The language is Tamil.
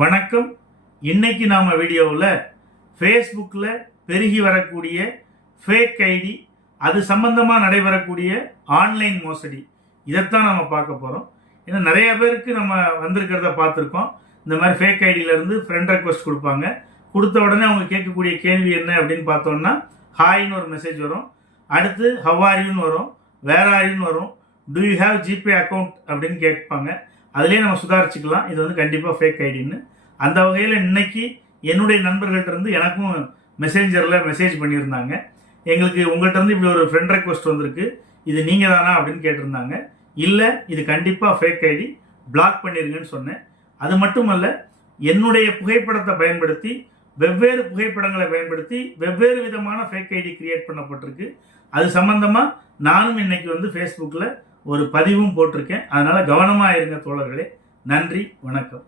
வணக்கம். இன்னைக்கு நாம வீடியோவில் ஃபேஸ்புக்கில் பெருகி வரக்கூடிய ஃபேக் ஐடி அது சம்பந்தமாக நடைபெறக்கூடிய ஆன்லைன் மோசடி. இதைத்தான் நம்ம பார்க்க போகிறோம் ஏன்னா நிறைய பேருக்கு நம்ம வந்திருக்கிறத பார்த்துருக்கோம். இந்த மாதிரி ஃபேக் ஐடியிலேருந்து ஃப்ரெண்ட் ரெக்வஸ்ட் கொடுப்பாங்க. கொடுத்த உடனே அவங்க கேட்கக்கூடிய கேள்வி என்ன அப்படின்னு பார்த்தோம்னா ஹாய்னு ஒரு மெசேஜ் வரும். அடுத்து ஹவ் வரும். வேற ஆர் வரும். Do you have GPay account அப்படின்னு கேட்பாங்க. அதுலேயே நம்ம சுதாரிச்சுக்கலாம். இது வந்து கண்டிப்பாக ஃபேக் ஐடின்னு அந்த வகையில் இன்னைக்கு என்னுடைய நண்பர்கள்ட்ட இருந்து எனக்கும் மெசேஞ்சரில் மெசேஜ் பண்ணியிருந்தாங்க. எங்களுக்கு உங்கள்கிட்ட இருந்து இப்படி ஒரு ஃப்ரெண்ட் ரெக்வஸ்ட் வந்திருக்கு. இது நீங்கள் தானா அப்படின்னு கேட்டிருந்தாங்க. இல்லை இது கண்டிப்பாக ஃபேக் ஐடி பிளாக் பண்ணிருங்கன்னு சொன்னேன். அது மட்டுமல்ல என்னுடைய புகைப்படத்தை பயன்படுத்தி வெவ்வேறு புகைப்படங்களை பயன்படுத்தி வெவ்வேறு விதமான ஃபேக் ஐடி கிரியேட் பண்ணப்பட்டிருக்கு. அது சம்மந்தமாக நானும் இன்னைக்கு வந்து ஃபேஸ்புக்கில் ஒரு பதிவும் போட்டிருக்கேன். அதனால் கவனமாக இருங்க தோழர்களே. நன்றி வணக்கம்.